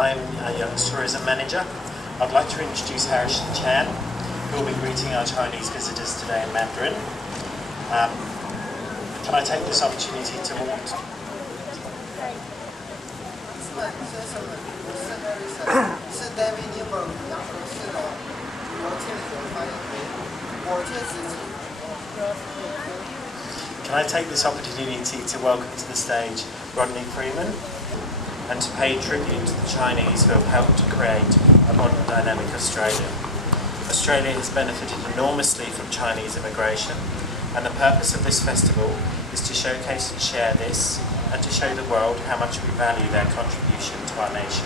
I'm Young's tourism manager. I'd like to introduce Harrison Chan, who will be greeting our Chinese visitors today in Mandarin. Can I take this opportunity to warn Can I take this opportunity to welcome to the stage Rodney Freeman, and to pay tribute to the Chinese who have helped to create a modern dynamic Australia. Australia has benefited enormously from Chinese immigration, and the purpose of this festival is to showcase and share this, and to show the world how much we value their contribution to our nation.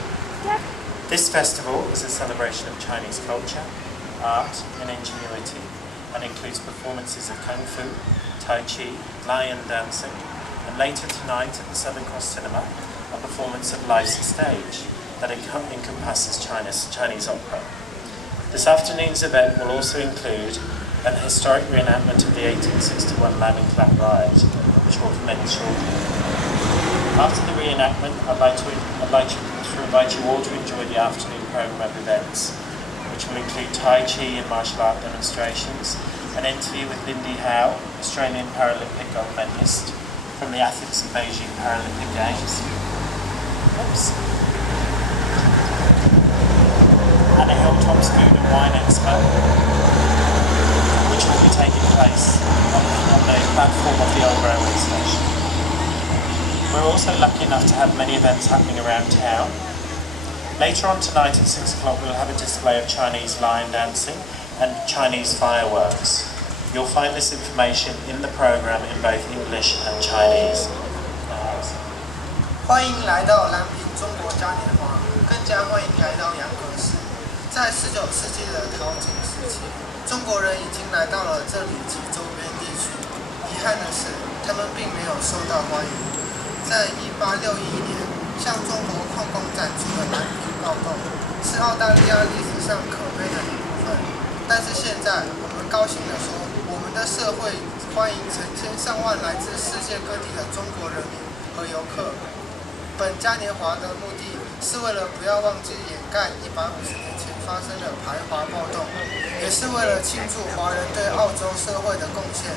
This festival is a celebration of Chinese culture, art and ingenuity, and includes performances of Kung Fu, Tai Chi, lion dancing, and later tonight at the Southern Cross Cinema, a performance of Life's a Stage that encompasses Chinese opera. This afternoon's event will also include an historic reenactment of the 1861 Landing Clap riot, which will commence shortly. After the reenactment, I'd like to invite you all to enjoy the afternoon programme of events, which will include Tai Chi and martial art demonstrations, an interview with Lindy Howe, Australian Paralympic gold medalist from the Athens and Beijing Paralympic Games. And a Hilltop Spoon and Wine Expo, which will be taking place on the platform of the old railway station. We're also lucky enough to have many events happening around town. Later on tonight at 6 o'clock we'll have a display of Chinese lion dancing and Chinese fireworks. You'll find this information in the programme in both English and Chinese. 欢迎来到蓝屏中国嘉年华，更加欢迎来到杨阁寺。在19世纪的淘金时期，中国人已经来到了这里及周边地区。遗憾的是，他们并没有受到欢迎。在1861年，向中国矿工展出的蓝屏暴动，是澳大利亚历史上可悲的一部分。但是现在，我们高兴地说，我们的社会欢迎成千上万来自世界各地的中国人民和游客。 本嘉年华的目的是为了不要忘记掩盖150年前发生的排华暴动，也是为了庆祝华人对澳洲社会的贡献。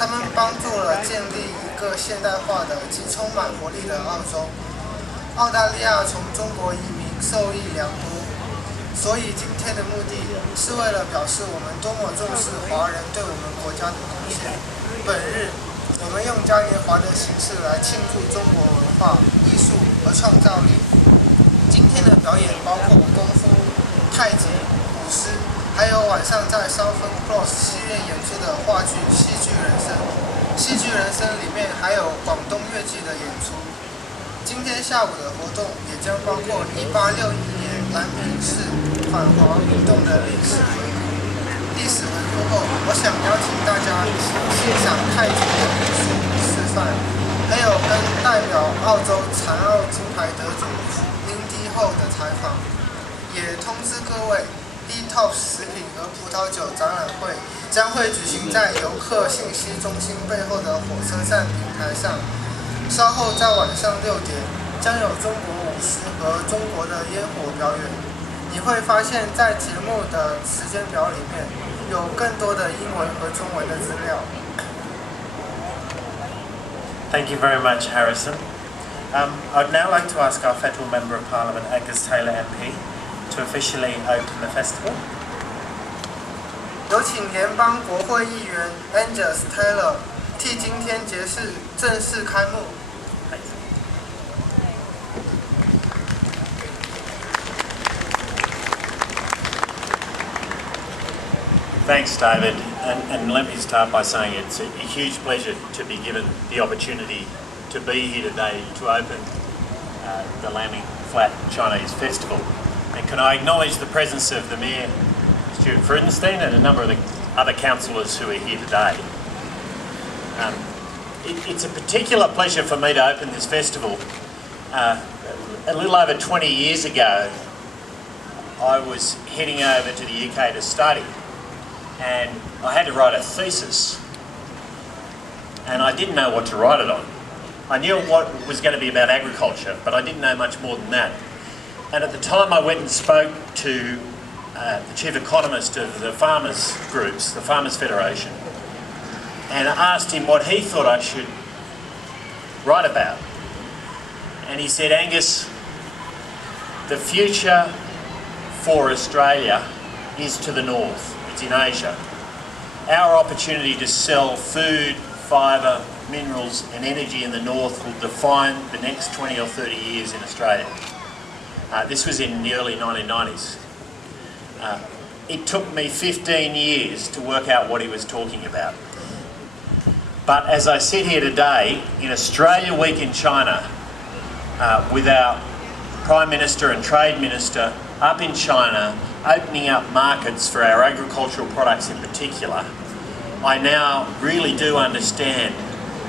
他们帮助了建立一个现代化的及充满活力的澳洲。澳大利亚从中国移民受益良多，所以今天的目的是为了表示我们多么重视华人对我们国家的贡献。本日。 我们用嘉年华的形式来庆祝中国文化、艺术和创造力。今天的表演包括功夫、太极、舞狮，还有晚上在Southern Cross戏院演出的话剧《戏剧人生》。戏剧人生里面还有广东粤剧的演出。今天下午的活动也将包括1861年蓝屏市反华运动的历史回顾。 历史回顾后，我想邀请大家欣赏太极的武术示范，还有跟代表澳洲残奥金牌得主林迪后的采访。也通知各位 ，E-Top 食品和葡萄酒展览会将会举行在游客信息中心背后的火车站平台上。稍后在晚上6点，将有中国舞狮和中国的烟火表演。 你会发现在节目的时间表里面有更多的英文和中文的资料。Thank you very much, Harrison. I'd now like to ask our Federal Member of Parliament, Angus MP, to officially open the festival. 有请联邦国会议员 Angus 替今天节事正式开幕。 Thanks, David. And let me start by saying it's a huge pleasure to be given the opportunity to be here today to open the Lambing Flat Chinese Festival. And can I acknowledge the presence of the Mayor, Stuart Freudenstein, and a number of the other councillors who are here today. It's a particular pleasure for me to open this festival. A little over 20 years ago, I was heading over to the UK to study. And I had to write a thesis, and I didn't know what to write it on. I knew what was going to be about agriculture, but I didn't know much more than that. And at the time I went and spoke to the chief economist of the farmers groups, the Farmers Federation, and asked him what he thought I should write about. And he said, Angus, the future for Australia is to the north, it's in Asia. Our opportunity to sell food, fibre, minerals and energy in the north will define the next 20 or 30 years in Australia. This was in the early 1990s. It took me 15 years to work out what he was talking about. But as I sit here today, in Australia Week in China, with our Prime Minister and Trade Minister up in China, opening up markets for our agricultural products in particular, I now really do understand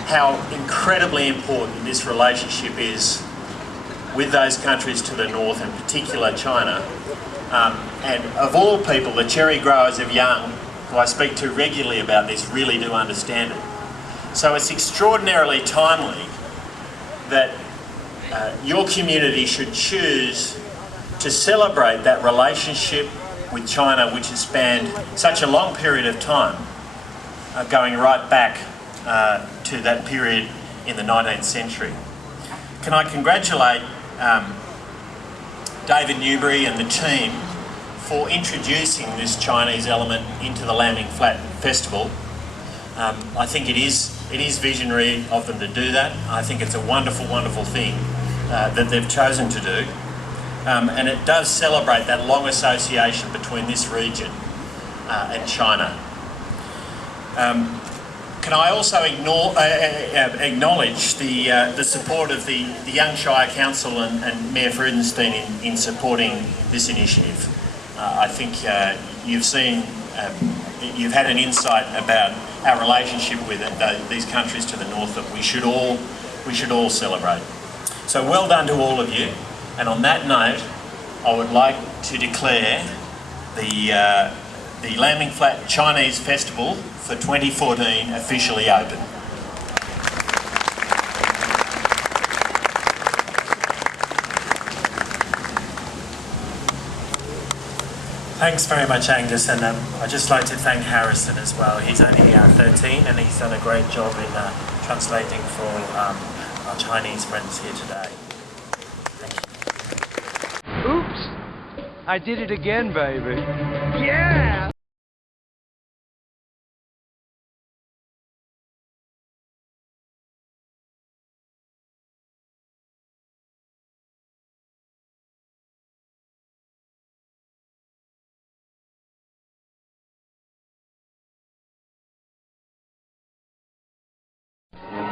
how incredibly important this relationship is with those countries to the north, in particular China. And of all people, the cherry growers of Young, who I speak to regularly about this, really do understand it. So it's extraordinarily timely that your community should choose to celebrate that relationship with China, which has spanned such a long period of time, going right back to that period in the 19th century. Can I congratulate David Newberry and the team for introducing this Chinese element into the Lambing Flat Festival. I think it is visionary of them to do that. I think it's a wonderful, wonderful thing that they've chosen to do. And it does celebrate that long association between this region and China. Can I also acknowledge the support of the Young Shire Council and Mayor Freudenstein in supporting this initiative. I think you've seen, you've had an insight about our relationship with these countries to the north that we should all celebrate. So well done to all of you. And on that note, I would like to declare the Lambing Flat Chinese Festival for 2014 officially open. Thanks very much, Angus, and I'd just like to thank Harrison as well. He's only 13 and he's done a great job in translating for our Chinese friends here today. Thank you. Oops! I did it again, baby. Yeah!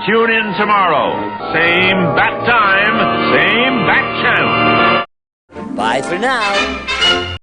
Tune in tomorrow. Same bat time, same bat channel. Bye for now.